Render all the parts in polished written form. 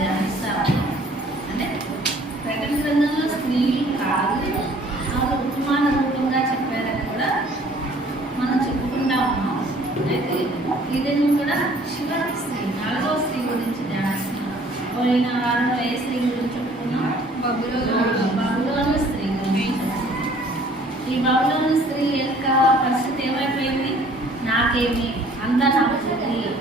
ధ్యానిస్తాము. అంటే ప్రకటన గ్రంథంలో స్త్రీలు కాదు, ఆవిడ ఉపమాన రూపంగా చెప్పారని కూడా మనం చెప్పుకుంటా ఉన్నాం. అయితే ఇదని కూడా చివరి స్త్రీ, 4వ స్త్రీ గురించి ధ్యానిస్తున్నాం. పోయిన వారంలో ఏ స్త్రీ గురించి చెప్పుకున్నాం? బబులోను స్త్రీ గురించి. ఈ బబులోను స్త్రీ యొక్క పరిస్థితి ఏమైపోయింది? నాకేమి అంతా నాకు తెలియదు,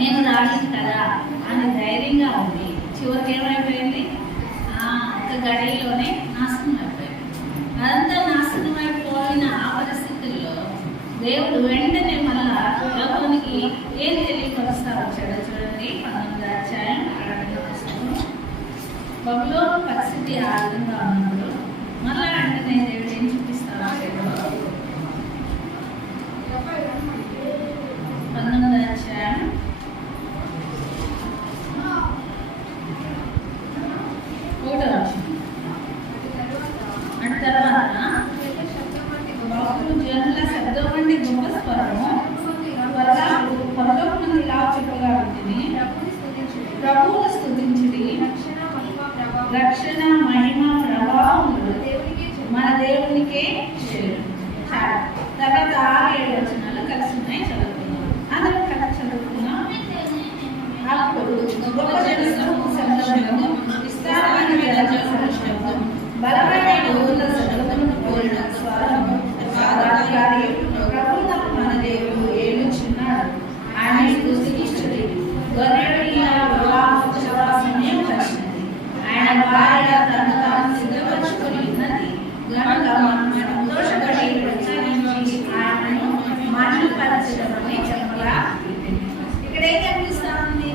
నేను రాలేదు కదా అని ధైర్యంగా ఉంది. చివరికి ఏమైపోయింది? ఒక గడిలోనే నాశనం అయిపోయింది. అదంతా నాశనం అయిపోయిన ఆ పరిస్థితుల్లో దేవుడు వెంటనే మళ్ళా లోకానికి ఏం తెలియపరుస్తా వచ్చాడో చూడండి. 19వ అధ్యాయం బబులోను పరిస్థితి ఆ విధంగా ఉన్నప్పుడు మళ్ళా వెంటనే దేవుడు ఏం చూపిస్తా వచ్చాడు? 19వ అధ్యాయం 1వ వచనం. అటు తర్వాత జనుల శబ్దం వంటి గొప్ప స్వరము పరలోకం నుండి ఇలా చెప్పగా ఉంటుంది, ప్రభువును స్తుతించుడి, రక్షణ మహిమ ప్రభావములు మన దేవునికే చెల్లును. తర్వాత 6-7 వచనాలు కలిసి ఉన్నాయి, చదువుకున్నాం. అందరూ కలిసి చదువుకున్నాం. అప్పుడు గొప్ప జనుల శబ్దము, విస్తారమైన జల శబ్దం, బలమైన యోధుల శబ్దమును కోరిన స్వరము, ప్రభువునకు మన దేవుడు ఏలుచున్నాడు, ఆయన స్తుతించుడి, గొర్రెల వివాహోత్సవ సమయం వచ్చినది, ఆయన భార్య తను తాను సిద్ధపరచుకొని ఉన్నది కనుక మనం సంతోషపడి ప్రచారించి ఆయనను మహిమపరచడమని చెప్పగా. ఇక్కడ ఏం కనిపిస్తా ఉంది?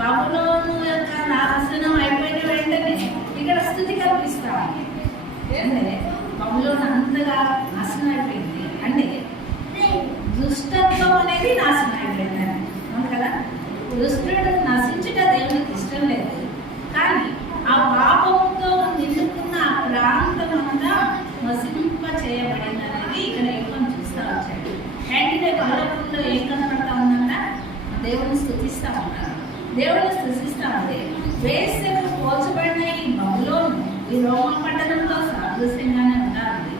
బబులోను యొక్క నాశనం అయిపోయిన వెంటనే ఇక్కడ స్థుతి కనిపిస్తా ఉంది. అంటే బబులోను అంతగా నాశనం అయిపోయింది అంటే దుష్టత్వం అనేది నాశనం అయిపోయింది అవును కదా. దుష్టుడు నశించుట దేవునికి ఇష్టం లేదు, కానీ ఆ పాపంతో నిండుకున్న ఆ ప్రాంతం అంతా నశింప చేయబడింది అనేది ఇక్కడ యోగం చూస్తూ వచ్చాడు. వెంటనే పరలోకంలో ఏం కనపడతా ఉందంట? దేవుని స్తుతిస్తా ఉన్నారు. దేవుని స్తుతిస్తా ఉంది. వేశ్యకు పోల్చబడిన ఈ బబులోను ఈ రోమ పట్టణంలో సాదృశ్యంగానే ఉండాలి.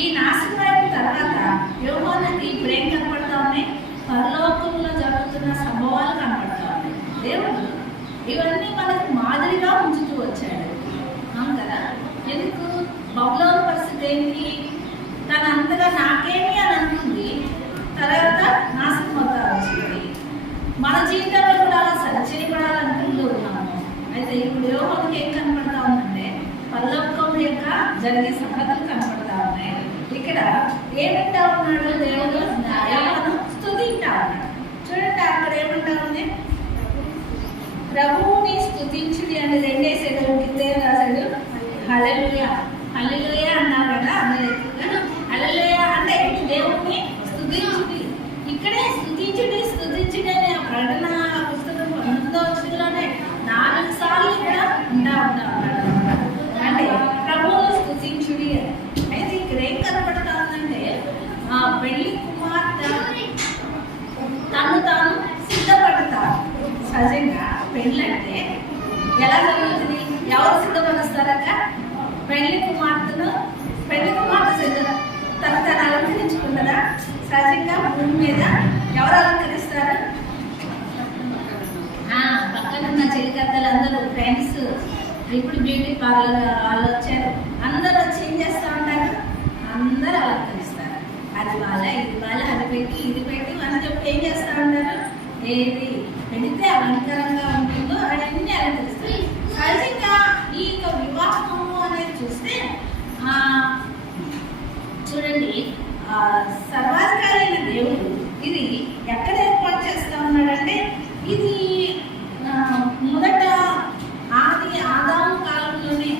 ఈ నాశనం అయిన తర్వాత యోహానుకి ఇప్పుడు ఏం కనపడతా ఉన్నాయి? పరలోకంలో జరుగుతున్న సంభవాలు కనపడతా ఉన్నాయి. దేవుడు ఇవన్నీ మనకు మాదిరిగా ఉంచుతూ వచ్చాడు అవును కదా. ఎందుకు? బబులోను పరిస్థితి ఏంటి? తన అంతగా నాకేమి అని అనుకుంది, తర్వాత నాశనం అవుతా వచ్చింది. మన జీవితంలో కూడా అలా సరిచేయబడాలనుకుంటూ ఉన్నాము. అయితే ఇప్పుడు యోహానుకి ఏం కనపడతా ఉందంటే పరలోకం యొక్క జరిగే సంగతులు కనపడతా ఉన్నాయి. ఇక్కడ ఏమంటా ఉన్నాడు? దేవుడు యోహాను స్తుతింటా ఉన్నాడు. చూడండి అక్కడ ఏమంటా ఉంది? ప్రభువుని స్తుతించుడి అంటే 2 సెగలు కిందే రాశాడు. హల్లెలూయా హల్లెలూయా అన్నారు కదా అందరూ. హల్లెలూయా అంటే దేవుణ్ణి స్తుతించుడి. ఇక్కడే స్తుతించుడి స్తుతించుడి అనే ప్రకటన పుస్తకం 19వ వచనంలోనే 4 సార్లు కూడా ఉంటా ఉన్నాడు. అంటే ప్రభువును స్తుతించుడి అని. అయితే ఇక్కడ ఏం కనపడతా ఉందంటే ఆ పెళ్లి కుమార్తె తను తాను సిద్ధపడతారు. సహజంగా పెళ్ళి అంటే ఎలా జరుగుతుంది? ఎవరు సిద్ధపరుస్తారక? పెళ్లి కుమార్తె సిద్ధ తను అలంకరించుకుంటారా? సహజంగా భూమి మీద ఎవరు అలంకరిస్తారు? పక్కన ఉన్న చెలికత్తలు అందరూ ఫ్రెండ్స్, ఇప్పుడు బ్యూటీ పార్లర్ వాళ్ళు వచ్చారు, అందరూ వచ్చి ఏం చేస్తూ ఉంటారు? అందరూ అలంకరిస్తారు. అది వాళ్ళ ఇది వాళ్ళ అది పెట్టి ఇది పెట్టి అని చెప్పి ఏం చేస్తూ ఉంటారు? ఏది పెడితే అలంకారంగా ఉంటుందో అవన్నీ అలంకరిస్తారు. సహజంగా ఈ యొక్క వివాహము అనేది చూస్తే చూడండి సర్వాధికారి అయిన దేవుడు ఇది ఎక్కడ ఏర్పాటు చేస్తూ ఉన్నాడంటే ఇది మొదట ఆదాము కాలంలోనే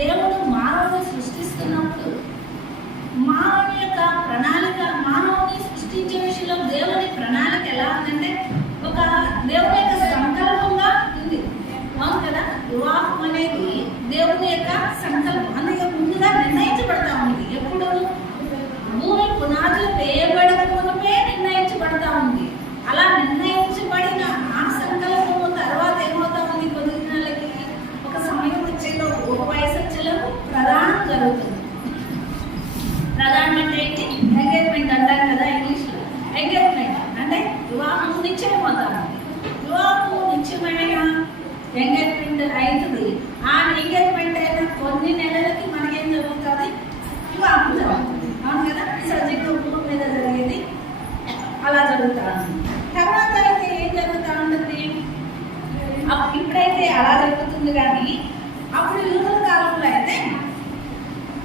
దేవుడు మానవుని సృష్టిస్తున్నప్పుడు మానవుని యొక్క ప్రణాళిక, మానవుని సృష్టించే విషయంలో దేవుని ప్రణాళిక ఎలా ఉందంటే ఒక దేవుని యొక్క సంకల్పంగా ఉంది అవును కదా. వివాహం అనేది దేవుని యొక్క సంకల్పం అందుకే ముందుగా నిర్ణయించబడతా ఉంది. ఎప్పుడు భూమి పునాదులు ఎంగేజ్మెంట్ అవుతుంది. ఆ ఎంగేజ్మెంట్ అయిన కొన్ని నెలలకి మనకేం జరుగుతుంది? వివాహం జరుగుతుంది. అవును కదా? సర్జికల్ భూమి మీద జరిగేది అలా జరుగుతూ ఉంటుంది. తర్వాత అయితే ఏం జరుగుతూ ఉంటుంది? ఇప్పుడైతే అలా జరుగుతుంది, కానీ అప్పుడు యూదుల కాలంలో అయితే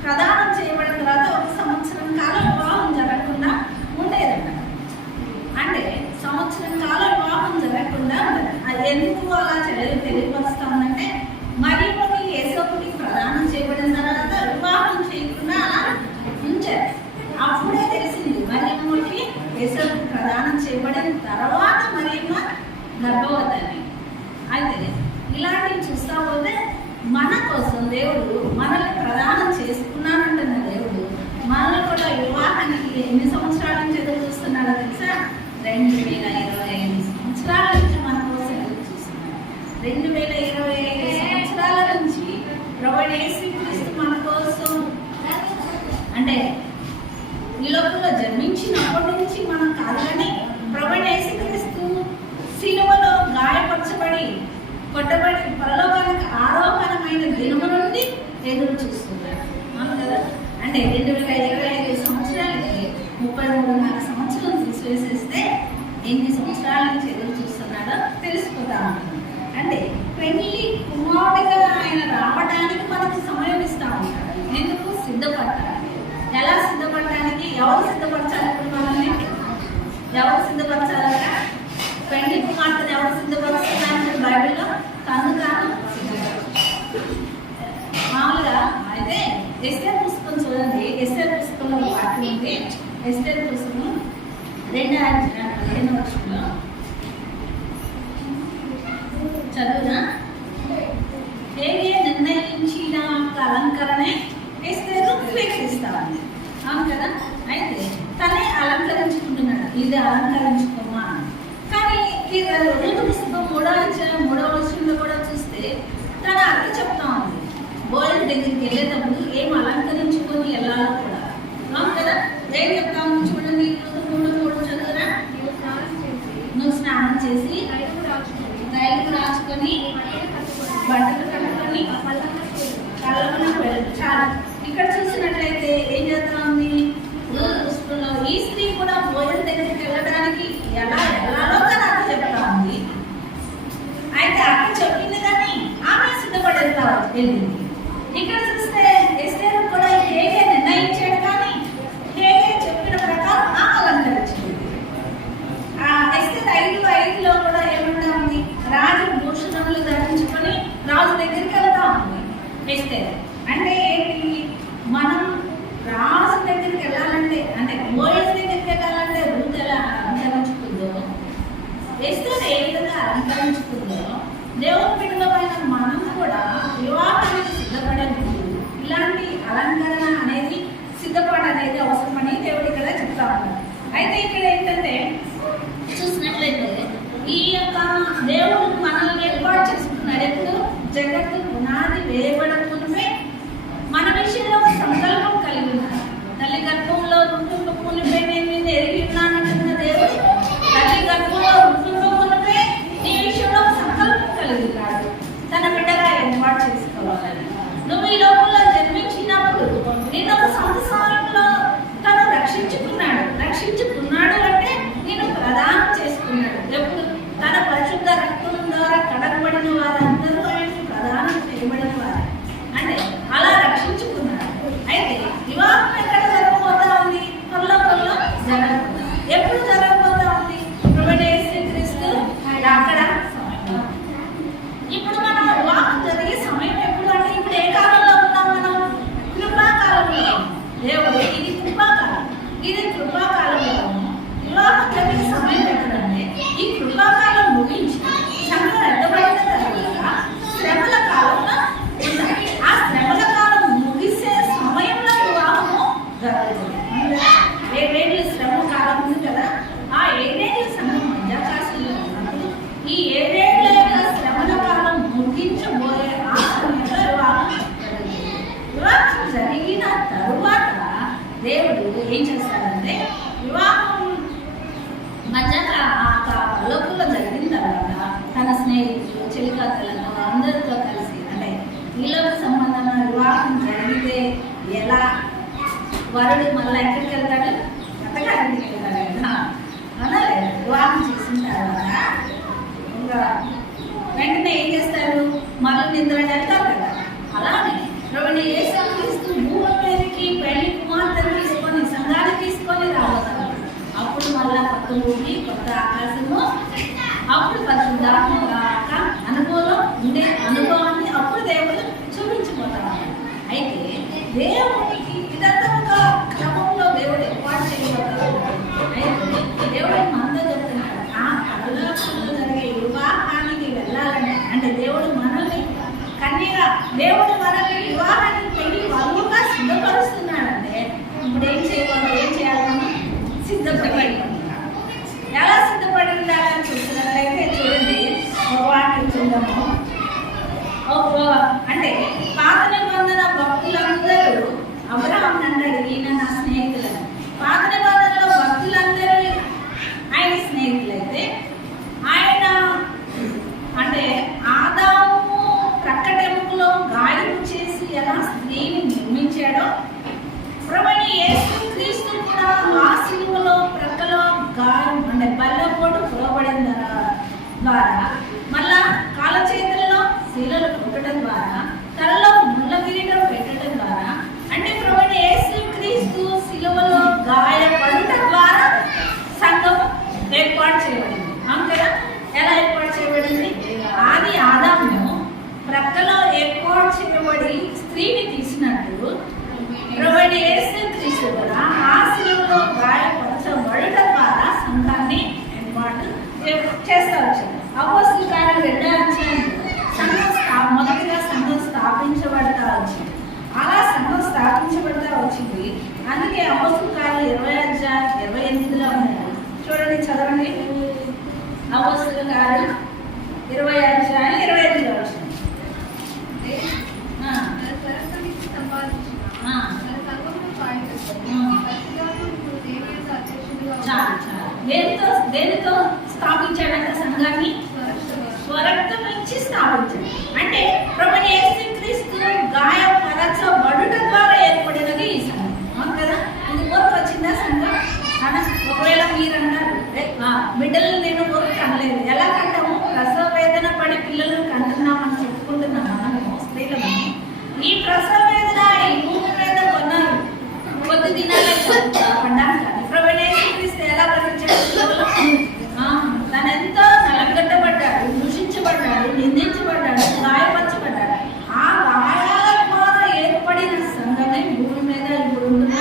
ప్రదానం చేయబడిన తర్వాత 1 సంవత్సరం కాలం వివాహం జరగకుండా ఉండేదన్నమాట. అంటే సంవత్సరం కాలం వివాహం జరగకుండా ఉండదు. అది ఎందుకు అలా తెలియపరుస్తా ఉందంటే, మరియమ్మకి యేసోపుకి ప్రదానం చేయబడిన తర్వాత వివాహం చేయకుండా అలా ఉంచారు. అప్పుడే తెలిసింది మరియమ్మకి యేసోపుకి ప్రదానం చేయబడిన తర్వాత మరియమ్మ గర్భవతి అని. అయితే ఇలాంటివి చూస్తా పోతే మన కోసం దేవుడు మనల్ని ప్రదానం చేసుకున్నానంటున్న దేవుడు మనల్ని కూడా వివాహానికి ఎన్ని సంవత్సరాల నుంచి ఎదురు చూస్తున్నాడో తెలుసా? 2025 సంవత్సరాల నుంచి మన కోసం ఎదురు చూస్తున్నాడు. 2025 సంవత్సరాల నుంచి ప్రభువైన యేసుక్రీస్తు మన కోసం, అంటే ఈ లోకంలో జన్మించినప్పటి నుంచి మనం కాదు, కానీ ప్రభువైన యేసుక్రీస్తు సిలువలో గాయపరచబడి కొట్టబడి పరలోకానికి ఆరోహణమైన దినము నుండి ఎదురు చూస్తున్నారు. అవును కదా? అంటే 2025 సంవత్సరాలకి 33.5 సంవత్సరాలు తీసివేసేస్తే ఎన్ని సంవత్సరాల నుంచి ఎదురు చూస్తున్నాడో తెలిసిపోతా ఉంటుంది. అంటే పెళ్లి కుమారుడిగా ఆయన రావడానికి మనకు సమయం ఇస్తూ ఉంటాడు. ఎందుకు? సిద్ధపడటానికి. ఎలా సిద్ధపడటానికి? ఎవరు సిద్ధపరచాలి? ఇప్పుడు మనల్ని ఎవరు సిద్ధపరచాలట? పెళ్లి కుమార్తెను ఎవరు సిద్ధపరుస్తున్నారు బైబిల్లో? తను తాను మామూలుగా. అయితే ఎస్తేర్ పుస్తకం చూడండి. ఎస్తేర్ పుస్తకంలో వాక్యం ఉంది. ఎస్తేర్ పుస్తకం 2:15 చదువునా? హేగే నిర్ణయించిన అలంకరణే ఎస్తేరు స్వీకరిస్తా ఉంది. అవును కదా? అయితే తనే అలంకరించుకుంటున్నాడు. ఇది అలంకరించుకోమా. కానీ ఈ రూతు పుస్తకం 3వ వచనంలో కూడా చూస్తే తన అక్క చెప్తా ఉంది, బోయలు దగ్గరికి వెళ్ళేటప్పుడు ఏం అలంకరించుకొని వెళ్ళాలో కూడా. అవును కదా? ఏం చెప్తా ఉంది చూడండి. 3:3 చదువురా. నువ్వు స్నానం చేసి తైలం రాసుకొని బట్టలు కట్టుకొని కళ్ళకు చాలా. ఇక్కడ చూసినట్లయితే ఏం చేస్తా ఉంది? పుస్తకంలో ఈ స్త్రీ కూడా బోయల దగ్గరికి వెళ్ళడానికి ఎలా వెళ్ళాలో తను అక్క చెప్తా ఉంది. అయితే అక్క చెప్పింది కానీ ఆమె సిద్ధపడి వెళ్ళింది. ఇక్కడ చూస్తే ఎస్తేరు కూడా హేగే నిర్ణయించాడు, కానీ హేగే చెప్పిన ప్రకారం ఆమె అలంకరించింది. ఎస్తేరు 5:5లో కూడా ఏమంటా ఉంది? రాజభూషణములు ధరించుకొని రాజు దగ్గరికి వెళ్తా ఉంది ఎస్తేరు. అంటే ఏంటి? మనం రాజు దగ్గరికి వెళ్ళాలంటే, అంటే బోయస్ దగ్గరికి వెళ్ళాలంటే రూతు ఎలా అలంకరించుకుందో, ఎస్తేరు ఏ విధంగా అలంకరించుకుందో, దేవుని బిడ్డలమైన మనం కూడా వివాహానికి సిద్ధపడే ముందు ఇలాంటి అలంకరణ అనేది, సిద్ధపడనేది అవసరమని దేవుడు ఇక్కడ చెప్తా ఉన్నారు. అయితే ఇక్కడ ఏంటంటే చూసినట్లయితే ఈ యొక్క దేవుడు మనల్ని ఏర్పాటు చేసుకున్నాడు. ఎప్పుడు? జగత్తు పునాది వేయబడకుంటే మన విషయంలో ఒక సంకల్పం కలిగి ఉన్నారు. తల్లి గర్భంలో ఋతువులో పునిపై నేను ఎరిగి ఉన్నానంటున్న దేవుడు తల్లి గర్భంలో ఋతువులో పునిపై నీ విషయంలో ఒక సంకల్పం కలిగి ఉన్నాడు. తన బిడ్డగా ఏర్పాటు చేసుకోవాలని. నువ్వు ఈ లోకంలో జన్మించినప్పుడు నేను ఒక సంవత్సరంలో తను రక్షించుకున్నాడు అంటే నేను ప్రదానం చేసుకున్నాడు. ఎప్పుడు? తన పరిశుద్ధ రక్తం ద్వారా కడగబడిన వారందరూ ఆయన ప్రదానం చేయబడిన వారు. అంటే అలా రక్షించుకున్నాడు. అయితే వివాహం ఎక్కడ జరగబోతా ఉంది? పరలోకంలో జరగబోతా. ఎప్పుడు జరగబోతా ఉంది? ప్రభువైన యేసుక్రీస్తు అక్కడ. ఇప్పుడు మనం వివాహం జరిగే సమయం ఎప్పుడు అంటే, ఇప్పుడు ఏ కాలంలో ఉన్నాం మనం? కృపాకాలంలో. దేవుడు ఇది కృపాకాలం, ఇది కృపాకాలంలో వివాహం జరిగే సమయం ఎక్కడంటే, ఈ కృపాకాలం ముగించి సంఘం ఎద్దబడిన తర్వాత శ్రమల కాలంలో ఉండాలి. ఆ శ్రమల కాలం ముగిసే సమయంలో వివాహము జరుగుతుంది. 7 ఏళ్ళ శ్రమ కాలం ఉంది కదా, ఆ 7 ఏళ్ళ సంఘం మధ్యాకాశంలో ఉన్నప్పుడు ఈ 7 ఏళ్ళ యొక్క శ్రమల కాలం ముగించబోయే ఆ సమయంలో వివాహం జరుగుతుంది. వివాహం జరిగిన తరువాత దేవుడు ఏం చేస్తాడంటే, వివాహం మధ్య లోకంలో జరిగిన తర్వాత తన స్నేహితులు చెలికత్తలను ఈలోక సంబంధమైన వివాహం జరిగితే ఎలా వరుడు మళ్ళీ ఎక్కడికి వెళ్తాడు? అత్తగారింటికి వెళ్తాడు కదా. అలా వివాహం చేసిన తర్వాత ఇంకా వెంటనే ఏం చేస్తారు? మళ్ళీ నిద్రని వెళ్తారు కదా. అలానే ప్రభువైన యేసుక్రీస్తు భూమి మీదకి పెళ్లి కుమార్తెను తీసుకొని సంఘాన్ని తీసుకొని రాబోతారు. అప్పుడు మళ్ళా కొత్త భూమి, కొత్త ఆకాశము, అప్పుడు పరిశుద్ధాత్మ అనుభవం ఉండే అనుభవాన్ని అప్పుడు దేవుడు చూపించబోతారు. అయితే దేవుడికి ఇదంతా ఒక క్రమంలో దేవుడు ఏర్పాటు చేయబోతారు. అయితే దేవుడు మనతో చెప్తున్నాడు, ఆ పరలోకంలో జరిగే వివాహానికి వెళ్ళాలంటే, అంటే దేవుడు మనల్ని కన్యగా, దేవుడు మనల్ని వివాహానికి పెళ్లి వరువుగా సిద్ధపరుస్తున్నాడంటే ఇప్పుడు ఏం చేయాలి? మనం సిద్ధపడి ఎలా సిద్ధపడి ఉండాలని చూసినట్లయితే చూడండి, ఒక వాక్యం చూద్దాము. అంటే పాత నిబంధన భక్తులందరూ అబ్రహాం అన్నాడు, ఈయన నా స్నేహితులని. పాత నిబంధనలో భక్తులందరూ ఆయన స్నేహితులైతే, ఆయన అంటే ఆదాము ప్రక్కటెముకలో గాయం చేసి ఎలా స్త్రీని నిర్మించాడో, ప్రభువైన యేసుక్రీస్తు కూడా ఆ సిలువలో ప్రక్కలో గాయం అంటే బల్లెపోటు పురబడిన ద్వారా, మళ్ళా కాళ్ళ చేతుల్లో శీలలు కొట్టడం ద్వారా, తలలో ముళ్ళ కిరీటం పెట్టడం ద్వారా, అంటే ప్రభువైన యేసుక్రీస్తు సిలువలో గాయపడుట ద్వారా సంఘం ఏర్పాటు చేయబడింది. అవును కదా? ఎలా ఏర్పాటు చేయబడింది? ఆది ఆదాము ప్రక్కలో ఏర్పాటు చేయబడి స్త్రీని తీసినట్టు ప్రభువైన యేసుక్రీస్తు కూడా ఆ సిలువలో గాయపరచబడుట ద్వారా సంఘాన్ని ఏర్పాటు చేస్తూ వచ్చారు. అపోస్తలుల కార్యాలు 2వ అధ్యాయంలో మొదటిగా సంఘం స్థాపించబడతా వచ్చింది. అలా సంఘం స్థాపించబడతా వచ్చింది. అందుకే అపోస్తలుల కార్యాలు 20వ అధ్యాయం 28లో ఉన్నారు. చూడండి, చదవండి. అపోస్తలుల కార్యాలు 20వ అధ్యాయం 25లో వచ్చింది. దేనితో స్థాపించాడంటే సంఘాన్ని స్వరక్తం ఇచ్చి స్థాపించాడు. అంటే ప్రభువైన యేసుక్రీస్తు గాయపరచబడుట ద్వారా ఏర్పడినది ఈ సంఘం. అవును కదా? ఇది ఊరికి వచ్చిందా సంఘం? ఒకవేళ మీరు అన్నారు, బిడ్డలను నేను ఊరికి కనలేదు. ఎలా కంటాము? ప్రసవ వేదన పడి పిల్లలను కంటున్నామని చెప్పుకుంటున్నాం మనము స్త్రీలను. ఈ ప్రసవ వేదన ఈ భూమి మీద కొన్నారు కొద్ది దినాలే పడ్డానికి. ప్రభువైన యేసుక్రీస్తు ఎలా భరించాడు? తను ఎంతో నలగొట్టబడ్డాడు, దూషించబడ్డాడు, నిందించబడ్డాడు, గాయపరచబడ్డాడు. ఆ గాయాల ద్వారా ఏర్పడిన సంఘమే భూమి మీద ఇప్పుడున్న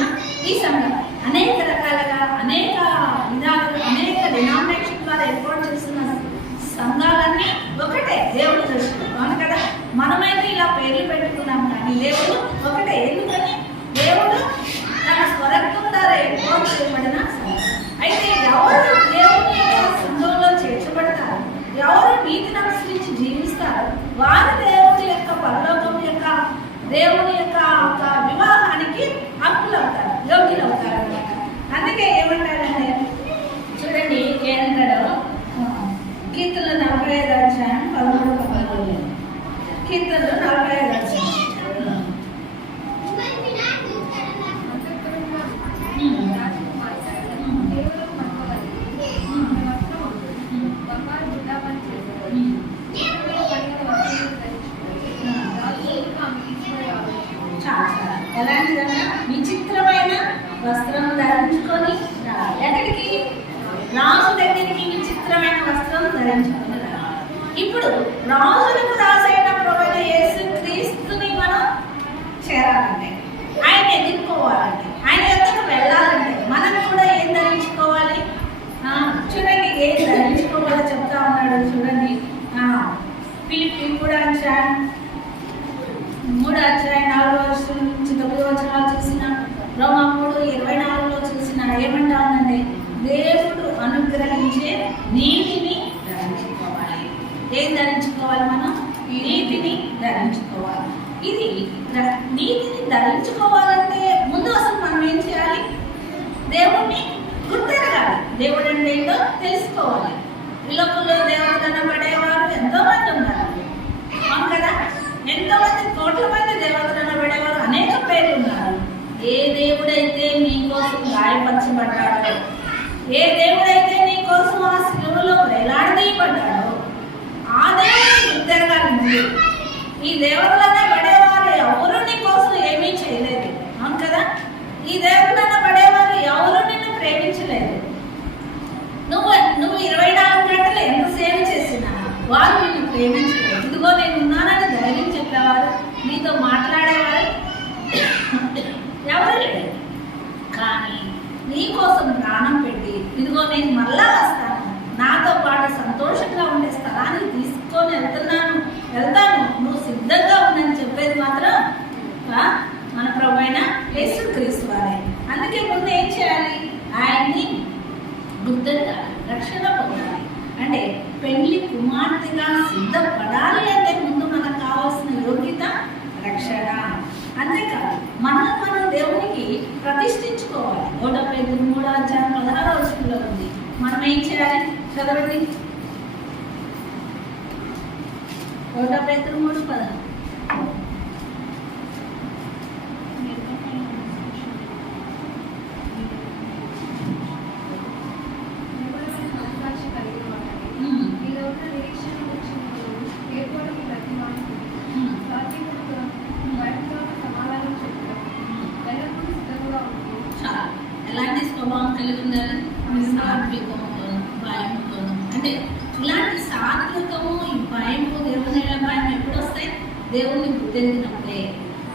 ఈ సంఘం. అనేక రకాలుగా, అనేక విధాలుగా, అనేక డినామినేషన్ ద్వారా ఏర్పాటు చేస్తున్న సంఘాలన్నీ ఒకటే దేవుడి దృష్టిలో. అవును కదా? మనమైతే ఇలా పేర్లు పెట్టుకున్నాం, కానీ దేవుడు ఒకటే. ఎందుకని? దేవుడు తన స్వరక్తం ద్వారా ఏర్పాటు చేయబడిన సంఘం. అయితే ఎవరు దేవుని సంఘంలో చేర్చబడతారు, ఎవరు నీతిని అనుసరించి జీవిస్తారు, వారు దేవుని యొక్క పరలోకం యొక్క దేవుని యొక్క వివాహానికి హక్కులవుతారు, యోగ్యులవుతారు అన్నమాట. అందుకే ఏమంటారంటే చూడండి, ఏమంటాడో కీర్తనలు 45వ అధ్యాయం 13-14. కీర్తనలు 45వ అధ్యాయం. ఎలాంటిదన్నా విచిత్రమైన వస్త్రం ధరించుకొని ఎక్కడికి? రాజు దగ్గరికి విచిత్రమైన వస్త్రం ధరించుకొని. ఇప్పుడు రాజులకు రాజైన ప్రభువైన యేసుక్రీస్తుని మనం చేరాలంటే, ఆయన ఎదుర్కోవాలంటే, ఆయన ఎక్కడికి వెళ్ళాలంటే మనం కూడా ఏం ధరించుకోవాలి? చూడండి, ఏం ధరించుకోవాలో చెప్తా ఉన్నాడు. చూడండి, ఫిలిప్పీ 3వ అధ్యాయం 4వ వచనం నుంచి 9వ వచనాలు చూసిన, రోమా 3:24లో చూసిన ఏమంటా ఉందంటే, దేవుడు అనుగ్రహించే నీతిని ధరించుకోవాలి. ఏం ధరించుకోవాలి? మనం నీతిని ధరించుకోవాలి. ఇది నీతిని ధరించుకోవాలంటే ముందు అసలు మనం ఏం చేయాలి? దేవుణ్ణి గుర్తెరగాలి. దేవుడు అంటే ఏంటో తెలుసుకోవాలి. ఈ లోకంలో దేవుడు కనబడేవారు ఎంతో మంది ఉన్నారు. అవును కదా? ఎంతో మంది కోట్ల మంది దేవతలు అనబడేవారు అనేక పేర్లు ఉన్నారు. ఏ దేవుడైతే నీ కోసం గాయపరచబడ్డాడో, ఏ దేవుడైతే నీ కోసం ఆ శిలువలో వేలాడదీయబడ్డాడో ఆ దేవుడు గుర్తెరగాలి ముందు. ఈ దేవతలనే పడేవారు ఎవరు నీ కోసం ఏమీ చేయలేదు, అవును కదా? ఈ దేవతలన్న పడేవారు ఎవరు నిన్ను ప్రేమించలేదు. నువ్వు 24 గంటలు ఎంత సేవ చేసినా వారు నిన్ను ప్రేమించలేదు. ఇదిగో నేను ఉన్నానని ధైర్యం చెప్పేవారు, నీతో మాట్లాడేవారు ఎవరు లేరు. కానీ నీ కోసం ప్రాణం పెట్టి ఇదిగో నేను మళ్ళా వస్తాను, నాతో పాటు సంతోషంగా ఉండే స్థలానికి తీసుకొని వెళ్తాను, నువ్వు సిద్ధంగా ఉందని చెప్పేది మాత్రం మన ప్రభువైన యేసుక్రీస్తు వారే. అందుకే ముందు ఏం చేయాలి? ఆయన్ని గుర్తుగా రక్షణ పొందాలి. అంటే పెళ్లి కుమార్తెగా సిద్ధపడాలి అంటే ముందు మనకు కావాల్సిన యోగ్యత రక్షణ. అంతేకాదు మనం దేవునికి ప్రతిష్ఠించుకోవాలి. 1 Petrus 3:16 ఉంది. మనం ఏం చేయాలి? చదవండి. 1 Petrus 3:16. ఎలాంటి స్వభావం కలిగి ఉండాలి? సాత్వికముతోను భయముతోను. అంటే ఇలాంటి సాత్వికము, ఈ భయము, దేవుని భయం ఎప్పుడు వస్తాయి? దేవుణ్ణి గుర్తించినప్పుడే,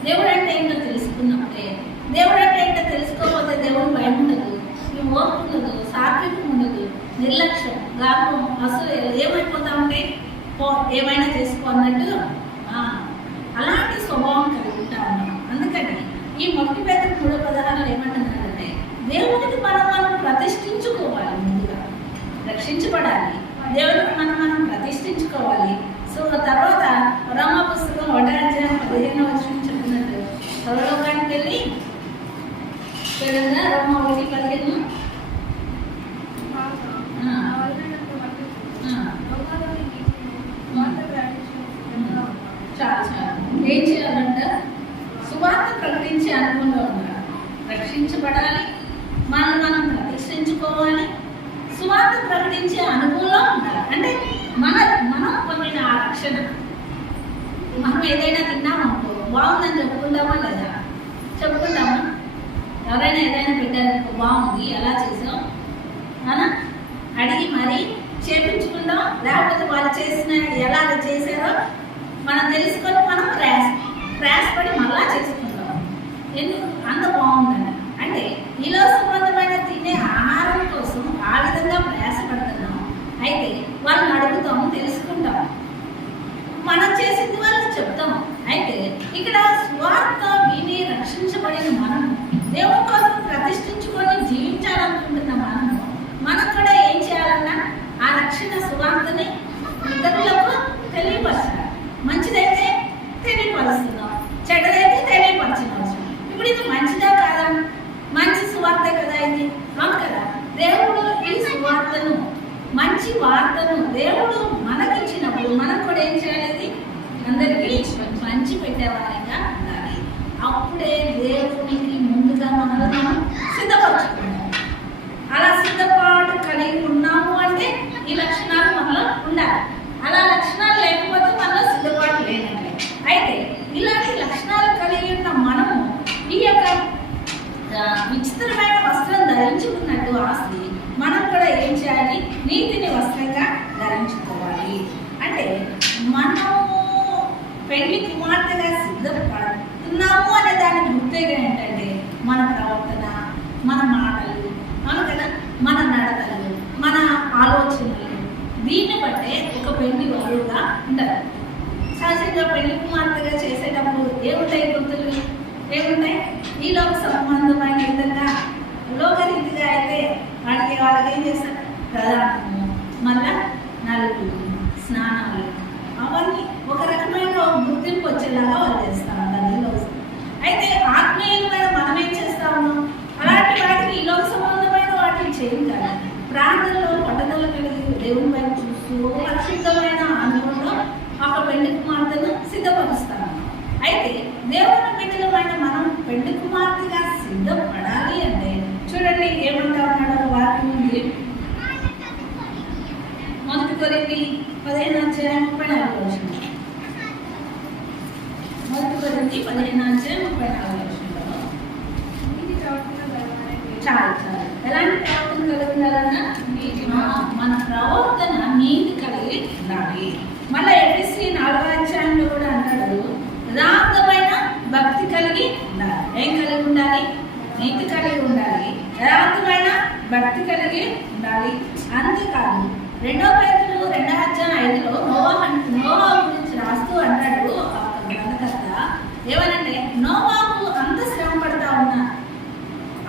దేవుడు అంటే ఏంటో తెలుసుకున్నప్పుడే. దేవుడు అంటే ఏంటో తెలుసుకోకపోతే దేవుని భయం ఉండదు, ఈ ఓర్పు ఉండదు, సాత్వికం ఉండదు, నిర్లక్ష్యం, గాపం, అసలు ఏమైపోతా ఉంటే ఏమైనా చేసుకో అన్నట్టు అలాంటి స్వభావం కలిగి ఉంటా ఉన్నాం. అందుకని ఈ 1 Petrus 3:16 ఏమంటున్నారంటే దేవునికి మనం ప్రతిష్ఠించుకోవాలి. ముందుగా రక్షించబడాలి, దేవునికి మనం ప్రతిష్ఠించుకోవాలి. సో తర్వాత రోమా పుస్తకం 1:15 చెప్పినట్టు సర్వలోకానికి వెళ్ళి రోమా 1:15 ఏం చేయాలంట? సువార్త ప్రకటించే అనుభవంలో ఉండాలి, రక్షించబడాలి, మనం ప్రతిష్ఠించుకోవాలి, సువార్త ప్రకటించే అనుభవంలో ఉండాలి. అంటే మనం పొందిన ఆ రక్షణ, మనం ఏదైనా తిన్నామనుకో బాగుందని చెప్పుకుంటామా లేదా? చెప్పుకుంటామా? ఎవరైనా ఏదైనా పెట్టారనుకో బాగుంది, ఎలా చేసాం అనా అడిగి మరీ చేపించుకుందాం. లేకపోతే వాళ్ళు చేసిన ఎలా చేశారో మనం తెలుసుకొని మనం ప్రయాసపడి మళ్ళా చేసుకుంటాం. ఎందుకు అంత బాగుందని? అంటే ఈలో సంబంధమైన తినే ఆహారం కోసం ఆ విధంగా ప్రయాసపడుతున్నాం. అయితే వాళ్ళని అడుగుతాం, తెలుసుకుంటాం, మనం చేసింది వాళ్ళకి చెప్తాం. అయితే ఇక్కడ స్వార్థ విని రక్షించబడిన మనం దేవుని కోసం ప్రతిష్ఠించుకొని జీవించాలనుకుంటున్న మనం కూడా ఏం చేయాలన్నా ఆ రక్షణ సువార్తని ఇతరులకు తెలియపరచాలి. మంచిదైతే తెలియపరుస్తున్నాం, చెడ్డదైతే తెలియపరచడం. ఇప్పుడు ఇది మంచిదా కాదా? మంచి సువార్తే కదా ఇది, అవును కదా? దేవుడు ఈ సువార్తను, మంచి వార్తను దేవుడు మనకిచ్చినప్పుడు మనం కూడా ఏం చేయాలి? అందరికీ మంచి పెట్టేవారిగా ఉండాలి. అప్పుడే దేవునికి ముందుగా మనల్ని సిద్ధపరచుకుంటాం. అలా సిద్ధపాటు కలిగి ఉన్నాము అంటే ఈ లక్షణాలు మనలో ఉండాలి. అలా లక్షణాలు లేకపోతే మనలో సిద్ధపాటు లేనట్లే. అయితే ఇలాంటి లక్షణాలు కలిగి ఉన్న మనము ఈ యొక్క విచిత్రమైన వస్త్రం ధరించుకున్నట్టు ఆస్తి మనం కూడా ఏం చేయాలి? నీతిని వస్త్రంగా ధరించుకోవాలి. అంటే మనము పెళ్లి కుమార్తెగా సిద్ధపడుతున్నాము అనే దానికి గుర్తుగా ఏంటంటే మన ప్రవర్తన, మన మాటలు, అవును కదా, మన నడతలు, మన ఆలోచనలు, దీన్ని బట్టే ఒక పెళ్లి వరువుగా ఉంటారు. సహజంగా పెళ్లి కుమార్తెగా చేసేటప్పుడు ఏముంటాయి? గుర్తులు ఏముంటాయి? ఈ లోక సంబంధమైన విధంగా లోకరీతిగా అయితే వాళ్ళకి ఏం చేస్తారు? ప్రధానము, మళ్ళా నలుగురు, స్నానాలు, అవన్నీ ఒక రకమైన గుర్తింపు వచ్చేలాగా వాళ్ళు చేస్తూ ఉంటారు. అయితే ఆత్మీయమైన మనం ఏం చేస్తా ఉన్నాం? అలాంటి వాటికి ఈ లోక సంబంధమైన వాటిని చేయం కదా. ప్రాంతంలో పట్టుదల కలిగి దేవుని వైపు చూస్తూ పరిశుద్ధమైన అనుభవంలో ఒక పెళ్లి కుమార్తెను సిద్ధపరుస్తాను. అయితే దేవుని బిడ్డలమైన మనం పెళ్లి కుమార్తెగా సిద్ధపడాలి అంటే చూడండి ఏమంటా ఉన్నాడో వాక్యం ఉంది. 1 కొరింథీ 15:34. 1 కొరింథీ 15:34. చాలు ఎలాంటి ప్రవర్తన కలిగి ఉండాలన్నా మన ప్రవర్తన నీతి కలిగి ఉండాలి. మళ్ళీ ఎఫెసీ 4:4 కూడా అంటాడు, యథార్థమైన భక్తి కలిగి ఉండాలి. ఏం కలిగి ఉండాలి? నీతి కలిగి ఉండాలి, యథార్థమైన భక్తి కలిగి ఉండాలి. అంతేకాదు 2 పేతురు 2:5 నోవా గురించి రాస్తూ అంటాడు గ్రంథకర్త, ఏమనంటే నోవాహు అంత శ్రమ పడతా ఉన్నా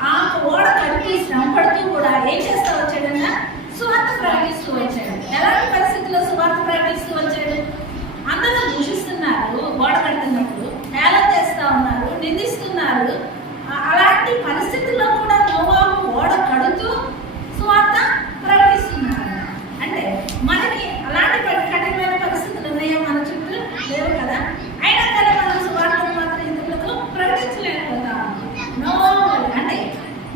ఆ ఓడ కడిపి శ్రమ పడుతూ కూడా ఏం చేస్తూ వచ్చాడన్నా సువార్త ప్రకటిస్తూ వచ్చాడు. ఎలాంటి పరిస్థితుల్లో సువార్త ప్రకటిస్తూ వచ్చాడు? అందరూ దూషిస్తున్నారు, ఓడ కడుతున్నప్పుడు హేళన చేస్తూ ఉన్నారు, నిందిస్తున్నారు. అలాంటి పరిస్థితుల్లో కూడా నోవాహు ఓడ కడుతూ సువార్త ప్రకటిస్తున్నారు. అంటే మనకి అలాంటి కఠినమైన పరిస్థితులు ఉన్నాయో మన చుట్టూ లేవు కదా, అయినా కానీ మనం సువార్తను మాత్రం ఇతరులకు ప్రకటించలేకపోతాం.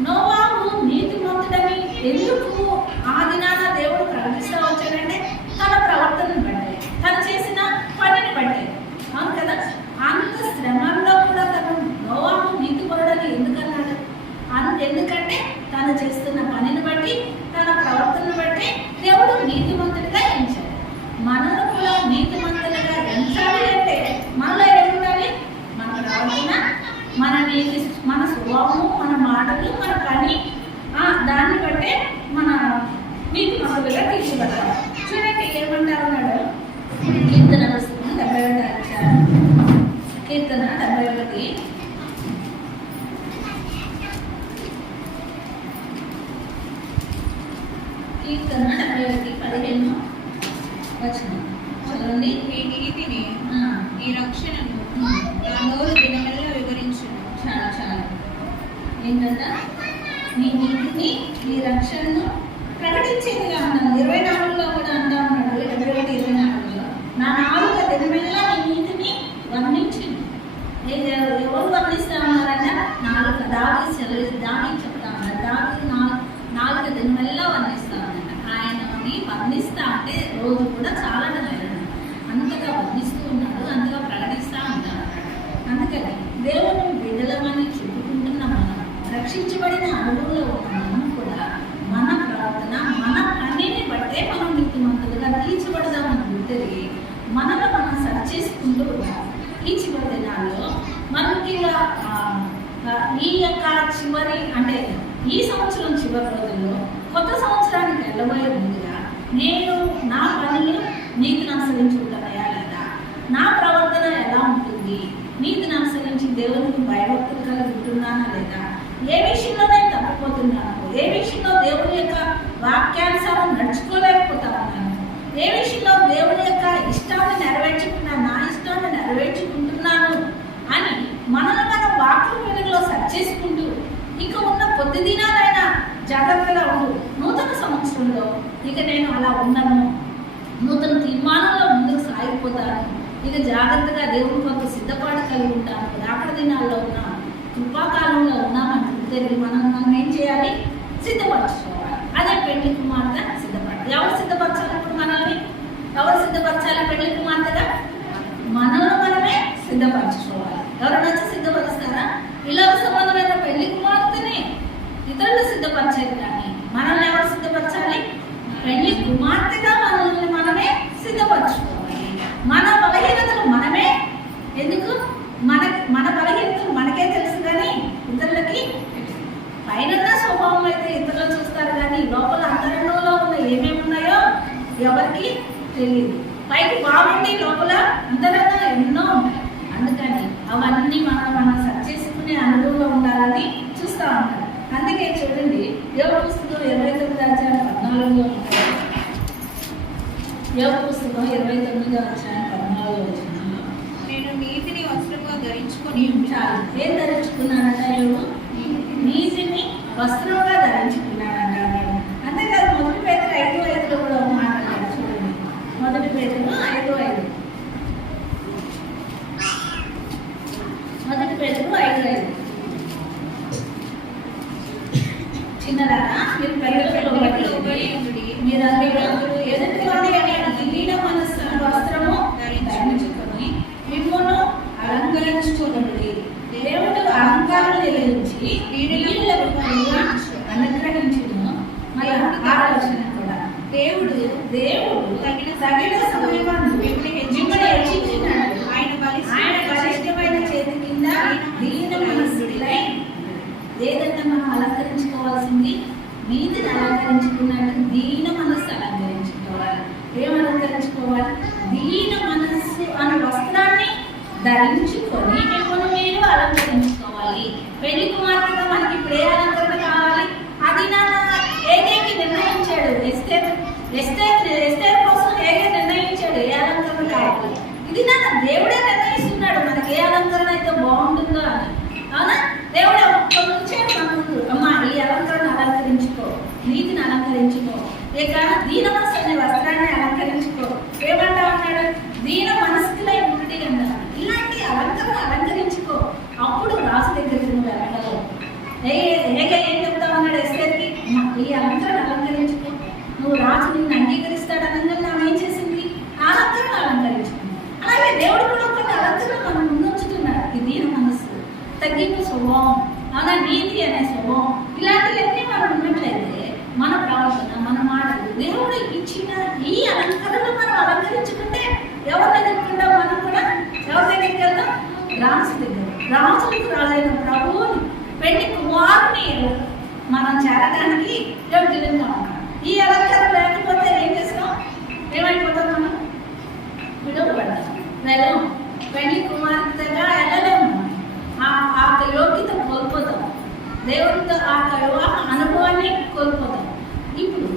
నోవాహు నీతిమంతుడని ఎందుకు ఆ దినాన దేవుడు ప్రకటిస్తూ వచ్చాడంటే తన ప్రవర్తనను బట్టి, తను చేసిన పనిని బట్టి. అవును కదా, అంత శ్రమంలో కూడా తను నోవాహు నీతిపరుడని ఎందుకన్నాడు? ఎందుకంటే తను చేస్తున్న పనిని బట్టి, తన ప్రవర్తనను బట్టి దేవుడు నీతిమంతుడిగా ఎంచాడు. మనను కూడా నీతిమంతులుగా ఎంచాలి అంటే మనలో ఏముండాలి? మన ప్రవర్తన, మన నీతి, మన స్వభావము, మన మాటలు, మన పని, దాన్ని బట్టే మన నీతిమంతులుగా తీర్చిపెట్టాలి. చూడండి ఏమంటారు అన్నాడు కీర్తన పుస్తకం 71 కీర్తన 71 కీర్తన 71:15 చదవండి. ఈ నీతిని ఈ రక్షణను నా నోరు దినమెల్లా వివరించును. చాలా ఏంటంట? నీ నీతిని ఈ రక్షణను ప్రకటించేదిగా ఉన్నాను. 24లో కూడా అంటా ఉన్నాడు, 21:24లో నా నాలుక దినమెల్లా నీ నీతిని వర్ణించింది. ఎవరు వర్ణిస్తా ఉన్నారంట? నాలుక. దావీదు చెప్తా ఉన్నారు, దావీదు నాలుక దినమెల్లా వర్ణిస్తా ఉన్నాడు. ఆయనని వర్ణిస్తా అంటే రోజు కూడా చాలా అంతగా వర్ణిస్తూ ఉన్నాడు, అంతగా ప్రకటిస్తూ ఉంటాడు. అందుకని దేవుని బిడ్డలమని చెప్పుకుంటున్న మనం, రక్షించబడిన అనుభవంలో ఉన్న మనం కూడా మన ప్రవర్తన, మన పనిని బట్టే మనం నీతిమంతులుగా తీర్చబడదామని గుర్తిరిగి మనలో మనం సరి చేసుకుంటూ ఉన్నాం. ఈ చివరి దినాల్లో మనకి ఈ యొక్క చివరి అంటే ఈ సంవత్సరం చివరి రోజుల్లో కొత్త సంవత్సరానికి వెళ్ళబోయే ముందుగా నేను నా పనులు నీతిని అనుసరించుకుంటున్నాయా లేదా, నా ప్రవర్తన ఎలా ఉంటుంది, నీతిని అనుసరించి దేవునికి భయభక్తులు కలిగి ఉంటున్నానా లేదా, ఏ విషయంలో నేను తప్పిపోతున్నాను, ఏ విషయంలో దేవుని యొక్క వాక్యానుసారం నడుచుకోలేకపోతా ఉన్నాను, ఏ విషయంలో దేవుని యొక్క ఇష్టాన్ని నెరవేర్చుకున్నా నా ఇష్టాన్ని నెరవేర్చుకుంటున్నాను అని మనల్ని మనం వాక్యం వెలుగులో సెర్చ్ చేసుకుంటూ ఇక ఉన్న కొద్ది దినాలైనా జాగ్రత్తగా ఉండు. నూతన సంవత్సరంలో ఇక నేను అలా ఉండను, నూతన తీర్మానంలో ముందుకు సాగిపోతాను, ఇక జాగ్రత్తగా దేవుని కొంత సిద్ధపాటు కలిగి ఉంటాను, రాకడ దినాల్లో ఉన్నాం, కృపాకాలంలో ఉన్నామని తెలియదు. మనం ఏం చేయాలి? సిద్ధపరచుకోవాలి. అదే పెళ్లి కుమార్తె సిద్ధపడాలి. ఎవరు సిద్ధపరచాలి? ఇప్పుడు మనల్ని ఎవరు సిద్ధపరచాలి? పెళ్లి కుమార్తెగా మనల్ని మనమే సిద్ధపరచుకోవాలి. ఎవరైనా వచ్చి సిద్ధపరుస్తారా? ఇలా సంబంధమైన పెళ్లి కుమార్తెని ఇతరులు సిద్ధపరచేది, కానీ మనల్ని ఎవరు సిద్ధపరచాలి? పెళ్లి కుమార్తెగా మనల్ని మనమే సిద్ధపరచుకోవాలి. మన బలహీనతలు మనమే, ఎందుకు మన బలహీనతలు మనకే తెలుసు, కానీ ఇతరులకి పైన స్వభావం అయితే ఇతరులు చూస్తారు, కానీ లోపల అంతరంగంలో ఉన్న ఏమేమి ఉన్నాయో ఎవరికి తెలియదు. పైకి బాగుండి లోపల అంతరంగం ఎన్నో ఉంటాయి. అందుకని అవన్నీ మనం సెర్చ్ చేసుకునే అనుభవంలో ఉండాలని చూస్తూ ఉంటారు. అందుకే చూడండి, యోబు పుస్తకం 29:14 ఉంటారు. యోబు పుస్తకం 29:14 నేను నీతిని వస్త్రంగా ధరించుకొని చాలు. ఏం ధరించుకున్నానంట? యోబు నీతిని వస్త్రంగా ధరించుకున్నానంట అన్నాడు. అంతేకాదు 1 పేతురు 5:5 కూడా మాట్లాడారు. చూడండి, 1 పేతురు 5:5 వచనం కూడా. దేవుడు తగిన సమయమందు మిమ్మల్ని హెచ్చించినాడు. ఆయన బలిష్టమైన చేతి కింద దీన మనస్సులై. ఏదైనా మనం అలంకరించుకోవాల్సింది నీతిని అలంకరించుకున్నట్టు దీన మనస్సు అలంకరించుకోవాలి. ఏం అలంకరించుకోవాలి? దీన మనస్సు అనే వస్త్రాన్ని ధరించుకొని మిమ్మల్ని మీరు అలంకరించుకోవాలి. పెళ్లి కుమార్తెగా మనకి ఇప్పుడు ఏ అలంకరణ కావాలి? అది నా ఏగేకి నిర్ణయించాడు. ఎస్తేర్ కోసం ఏగే నిర్ణయించాడు ఏ అలంకరణ కావాలి. ఇది నా దేవుడే నిర్ణయిస్తున్నాడు మనకి ఏ అలంకరణ అయితే బాగుంటుందో అని. అవునా? దేవుడే ఒక్కొచ్చాడు మన ముందు, అమ్మా ఈ అలంకరణ అలంకరించుకో, నీతిని అలంకరించుకో, ఇక దీన మనసు అనే వస్త్రాన్ని అలంకరించుకో. ఏమంటా ఉన్నాడు? దీన మనస్కులై ఉండి అన్నాడు. ఇలాంటి అలంకరణ అలంకరించుకో, అప్పుడు రాజు దగ్గరికి నువ్వు వెళ్ళగలవు. ఏం చెప్తా ఉన్నాడు ఎస్తేర్కి? ఈ అలంకరణ అలంకరించుకో, నువ్వు రాజు నిన్ను అంగీకరిస్తాడు అనగా ఆమె ఏం చేసింది? అలంకరణ అలంకరించుకుంది. అలాగే దేవుడు కూడా కొన్ని అలంకరణ మనం ముందుంచుతున్నాడు. ఈ దీన మనస్సు, తగ్గింపు స్వభావం, మన నీతి అనే స్వభావం, ఇలాంటివన్నీ మనం ఉన్నట్లయితే మన ప్రవర్తన, మన మాటలు, దేవుడు ఇచ్చిన ఈ అలంకరణ మనం అలంకరించుకుంటే ఎవరి దగ్గరికి మనం కూడా ఎవరి దగ్గరికి వెళ్తాం? రాజు దగ్గర. రాజులకు రాజైన ప్రభువుని, పెళ్లి కుమారుని మనం చేరడానికి యోగ్యులంగా ఉన్నాం. ఈ అలంకరణ లేకపోతే ఏం చేస్తాం? ఏమైపోతాం? మనం విడవబడ్డాం, వెళ్ళం, పెళ్లి కుమార్తెగా వెళ్ళలేము. ఆ యోగ్యత కోల్పోతాం, దేవుడితో ఆ వివాహ అనుభవాన్ని కోల్పోతాం. ఇప్పుడు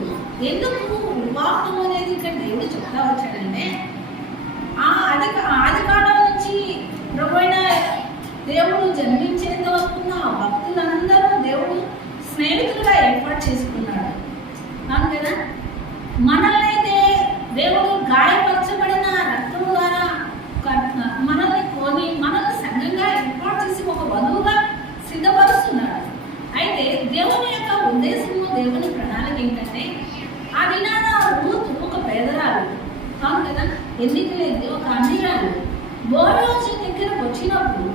ఎందుకు వివాహం అనేది ఇక్కడ దేవుడు చెప్తా వచ్చాడంటే, ఆది కాలం నుంచి ప్రభువైన దేవుడు జన్మించేంత వరకు ఆ భక్తులందరూ దేవుడు స్నేహితులుగా ఏర్పాటు చేసుకున్నాడు. అవును కదా? మనల్ని అయితే దేవుడు గాయపరచబడిన రక్తం ద్వారా మనల్ని కొని మనల్ని సంఘంగా ఏర్పాటు చేసి ఒక వధువుగా సిద్ధపరుస్తున్నాడు. అయితే దేవుని యొక్క ఉద్దేశము, దేవుని ప్రణాళిక ఏంటంటే, ఆ దినాన రూతు ఒక పేదరాలు, అవును కదా, ఎన్నిక లేదు, ఒక అన్నిరాలు బోయోజు దగ్గరకు వచ్చినప్పుడు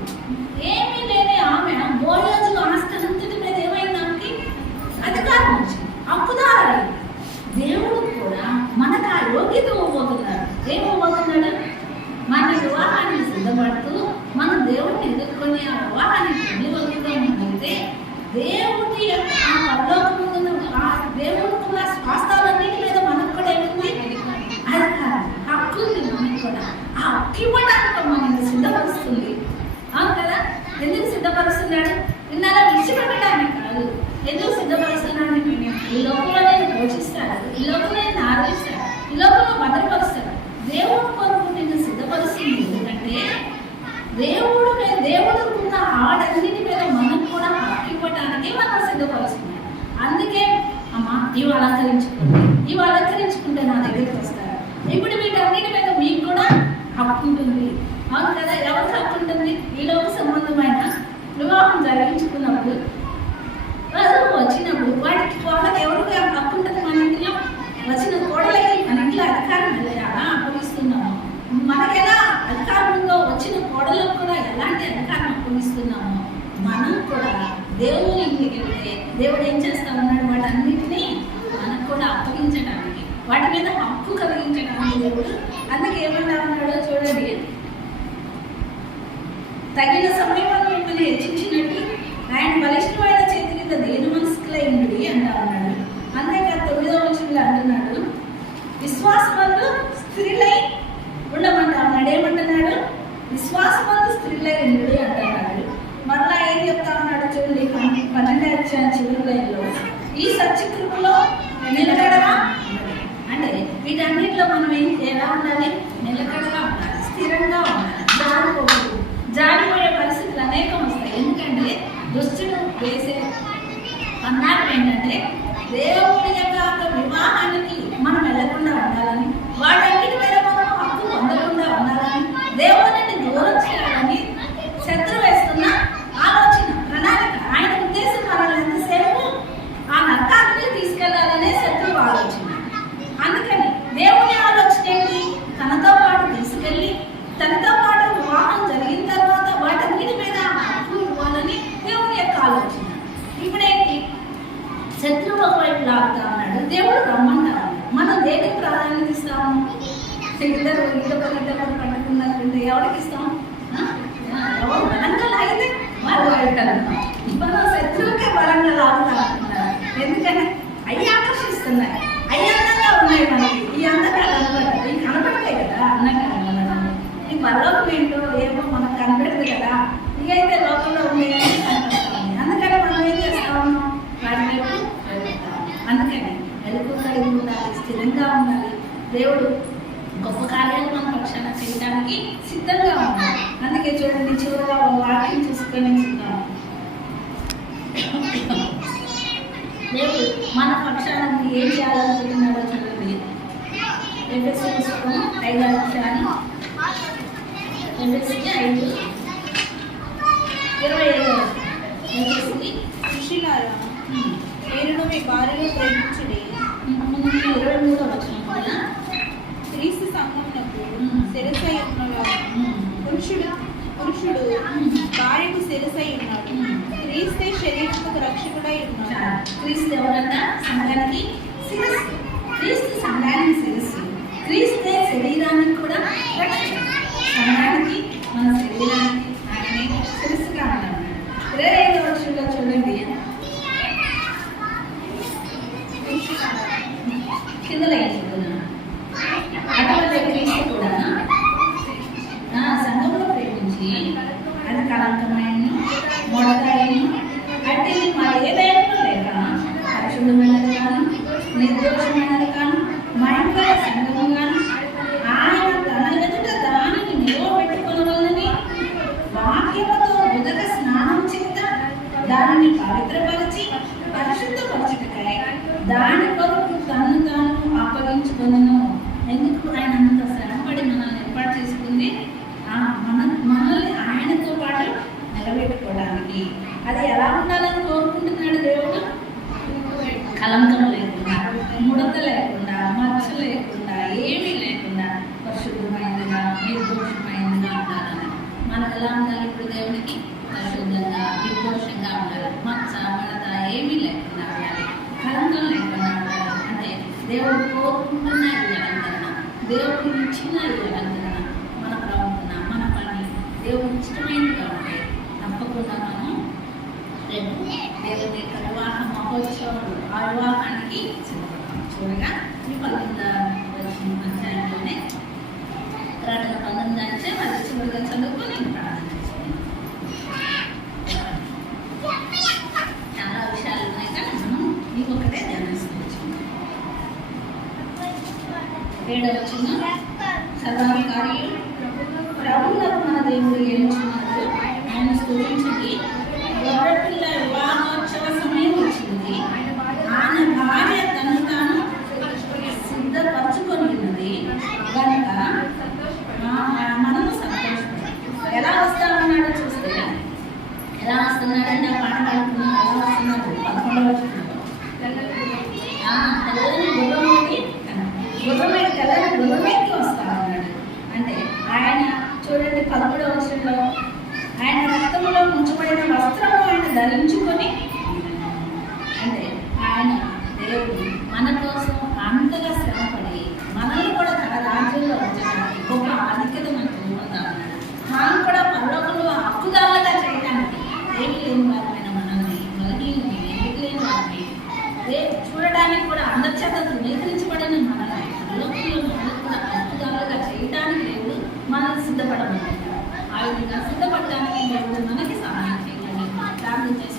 ఏమీ లేని ఆమె బోయోజు ఆస్తంతటి మీద ఏమైంది? ఆమెకి అధికారం వచ్చింది, హక్కుదారు. దేవుడు కూడా మనకు ఆ యోగ్యత ఇవ్వబోతున్నాడు. ఏమివ్వబోతున్నాడు? మన వివాహానికి సిద్ధపడుతూ మనం దేవుడిని ఎదుర్కొని ఆ వివాహానికి వెళ్ళితే దేవుడి యొక్క ఆ పరలోకమున్న ఆ దేవుడుకున్న స్వాస్థాలన్నిటి మీద మనకు కూడా ఏముంది? అధికారం, హక్కు ఉంది మనకు కూడా. ఆ హక్కు ఇవ్వడానికి మనల్ని సిద్ధపరుస్తుంది. అవును కదా? ఎందుకు సిద్ధపరుస్తున్నాడు? ఇన్నాళ్ళ విడిచిపెట్టడానికి కాదు. ఎందుకు సిద్ధపరుస్తున్నాడు? ఈ లోకంలో నేను పోషిస్తాడు, ఈ లోకంలో నేను ఆదరిస్తాడు, ఈ లోకంలో భద్రపరుస్తాడు. దేవుడు కొరకు నిన్ను సిద్ధపరుస్తుంది. ఎందుకంటే దేవుడుకున్న ఆడన్నిటి మీద మనం కూడా హక్కు ఇవ్వటానికి మనం సిద్ధపరుస్తున్నాడు. అందుకే అమ్మా ఇవి అలంకరించుకుంటే నా దగ్గరికి వస్తారు. ఇప్పుడు వీటన్నిటి మీద మీకు కూడా హక్కు ఉంటుంది. అవును కదా? ఎవరికి హక్కు ఉంటుంది? ఈ లోక సంబంధమైన వివాహం జరిగించుకున్నప్పుడు వచ్చినప్పుడు వాళ్ళకి ఎవరికి హక్కు ఉంటుంది? మన ఇంట్లో వచ్చిన కోడలకి మన ఇంట్లో అధికారం ఎలా అప్పగిస్తున్నాము? మనకెలా అధికారం ఉందో వచ్చిన కోడలకు కూడా ఎలాంటి అధికారం అప్పగిస్తున్నామో మనం కూడా దేవుని ఇంటికి వెళ్తే దేవుడు ఏం చేస్తా ఉన్నాడు? వాటన్నిటినీ మనకు కూడా అప్పగించడానికి, వాటి మీద హక్కు కలిగించడానికి దేవుడు. అందుకే ఏమన్నా ఉన్నాడో చూడండి, తగిన సమయంలో మిమ్మల్ని హెచ్చించినట్టు ఆయన బలిష్టమైన చేతి కింద దేని మనస్కులై ఉండి అంటా ఉన్నాడు. అంతేకాదు 9వ వచనంలో అంటున్నాడు, విశ్వాసమందు స్త్రీలై ఉండమంటా ఉన్నాడు. ఏమంటున్నాడు? విశ్వాసమందు స్త్రీలై ఉండి అంటున్నాడు. మరలా ఏం చెప్తా ఉన్నాడు చూడండి, 12వ చివరిలో, ఈ సత్యకృపలో నిలకడగా అంటే వీటన్నిటిలో మనం ఎలా ఉండాలి? నిలకడగా ఉండాలి, స్థిరంగా ఉండాలి, జారిపోయే పరిస్థితులు అనేకం వస్తాయి. ఎందుకంటే దుష్టుడు వేసే అన్నారు ఏంటంటే దేవుడి యొక్క వివాహానికి మనం వెళ్ళకుండా ఉండాలని, వాటన్నిటి మీద మనం హక్కు పొందకుండా ఉండాలని, దేవుడిని దూరం చేయాలని శత్రు వేస్తున్న ఆలోచన, ప్రణాళిక. ఆయన ఉద్దేశం మనల్ని ఎంతసేపు ఆ నరకాన్ని తీసుకెళ్లాలనే శత్రువు ఆలోచన. అందుకని దేవుని ఆలోచన ఏంటి? తనతో పాటు తీసుకెళ్ళి తనతో పాటు వివాహం జరిగిన తర్వాత వాటన్నిటి మీద హక్కు ఇవ్వాలని దేవుని యొక్క ఆలోచన. ఇప్పుడేంటి? శత్రువు ఒకవైపు లాగుతా ఉన్నాడు. మనం దేనికి ప్రాధాన్యత ఇస్తాము? ఇద్దరు పట్టుకున్నట్టు ఎవరికి ఇస్తాం? ఎవరు బలంగా లాగితే వాళ్ళు వెళ్తారు. మనం శత్రువుకే బలంగా లాగుతా ఉంటున్నారు. ఎందుకని అవి ఆకర్షిస్తున్నాయి, అవి అందంగా ఉన్నాయి. మనకి ఈ అందంగా కనపడతాయి, ఇవి కనపడతాయి కదా అందంగా కనపడతాయి. ఈ పరలోకం ఏంటో ఏమో మనకు కనపడదు కదా, ఇవైతే లోకంలో ఉండేది కనపడతాయి. అందుకని మనం ఏం చేస్తా ఉన్నాం? వాటి వైపు వెళ్తాం. అందుకని మెలకువ కలిగి ఉండాలి, స్థిరంగా ఉండాలి. దేవుడు గొప్ప కార్యాలు మన పక్షాన చేయడానికి సిద్ధంగా ఉన్నాడు. అందుకే చూడండి, చివరిగా వాక్యం చూసుకొని చూద్దాం. దేవుడు మన పక్షాన ఏం చేయాలనుకుంటున్నాడో చూడండి. ఎఫెసీ పుస్తకం 5వ అధ్యాయం, ఎఫెసీ 5:25. పురుషులారా, మీరును మీ భార్యను ప్రేమించుడి. 23వ వచనం కూడా క్రీస్తు సంఘమునకు శిరస్సై ఉన్నవాడు. పురుషుడు భార్యకు శిరస్సై ఉన్నాడు. క్రీస్తే శరీరముకు రక్షకుడై ఉన్నాడు. క్రీస్తు ఎవరన్నా? సంఘానికి శిరస్సు. క్రీస్తు సంఘానికి శిరస్సు. క్రీస్తే శరీరానికి కూడా రక్షకుడు. సంఘానికి, మన శరీరానికి ఆయనే శిరస్సుగా ఉన్నాడు. 25వ వచనంలో చూడండి, కింద అటువంటి క్రీస్తు కూడా సంఘంలో ప్రేమించి అది కలంకమైన మొడతాయను అంటే మరి ఏదైనా లేక పరిశుద్ధమైనది కాను, నిర్దోషమైనది కాను, మహిమగల సంఘము గాను ఆయన తన ఎదుట దానిని నిలవబెట్టుకొనవలనని వాక్యముతో ఉదక స్నానం చేత దానిని పవిత్రపరిచి పరిశుద్ధపరచుటకై దాని కొరకు తను తాను అప్పగించుకొనెను. ఎందుకు? ఆయన అంత శ్రమపడి మనల్ని ఏర్పాటు చేసుకుంది మనల్ని ఆయనతో పాటు నిలబెట్టుకోవడానికి. అది ఎలా ఉండాలని కోరుకుంటున్నాడు దేవుడు? కలంకం లేకుండా, ముడత లేకుండా, మచ్చ లేకుండా, ఏమీ లేకుండా పరిశుద్ధమైనదిగా, నిర్దోషమైనదిగా ఉండాలని. మనం ఎలా ఉండాలి? ఇప్పుడు దేవునికి పరిశుద్ధంగా, నిర్దోషంగా ఉండాలి. మచ్చ మడత ఏమీ లేకుండా ఉండాలి, కలంకం లేకుండా ఉండాలి. అంటే దేవుడు కోరుకుంటున్న ఈ అలంకరణ, దేవుడు ఇచ్చిన ఈ అలంకరణ, మన ప్రవర్తన, మన పని దేవుడు ఇష్టమైనదిగా ఉంటే తప్పకుండా మనం రేపు దేవుని యొక్క వివాహ మహోత్సవం, ఆ వివాహానికి సిద్ధపడతాం. చూడగా ఈ 19వ అధ్యాయంలోనే ప్రకటన 19 అధ్యాయం అది చివరిగా చదువుకొని ప్రార్థన చేసుకుంటాం. చాలా విషయాలు ఉన్నాయి కానీ మనం ఇంకొకటే ధ్యానిస్తున్నాం. 7వ వచనం, సర్వాధికారి ప్రభువులకు మన దేవుడు ఏమిచ్చినాడు, ఆయన స్తుతించింది. గొర్రెపిల్ల వివాహోత్సవ సమయం వచ్చింది, ఆయన భార్య తను తాను సిద్ధపరచుకొని ఉన్నది కనుక మనము సంతోషపడాలి. ఎలా వస్తా ఉన్నాడో చూస్తే, ఎలా వస్తున్నాడంటే ఆ పాట పాడుతున్నాం. ఎలా వస్తున్నాడు? 11వ వచనంలో తెల్లని గుర్రమేకి వస్తా ఉన్నాడు. అంటే ఆయన చూడండి 11వ వచనంలో ఆయన రక్తంలో ముంచబడిన వస్త్రము ఆయన ధరించుకొని, అంటే ఆయన దేవుడు మన కోసం అంతగా శ్రమపడి మనల్ని కూడా తన రాజ్యంలో ఉంచడానికి గొప్ప ఆధిక్యత మనకు పొందుతా ఉన్నాడు. మనం కూడా పరలోకంలో హక్కుదారులుగా చేయడానికి ఏమి లేని వారమైన మనల్ని, బలహీనని, ఏమి లేని వారిని చూడడానికి కూడా అందరి చేత ధృవీకరించబడిన మనల్ని పరలోకంలో మనల్ని కూడా హక్కుదారులుగా చేయడానికి దేవుడు మనల్ని సిద్ధపడమంటారు. ఆ విధంగా సిద్ధపడడానికి దేవుడు మనకి సహాయం చేయాలని ప్రార్థన చేస్తాం.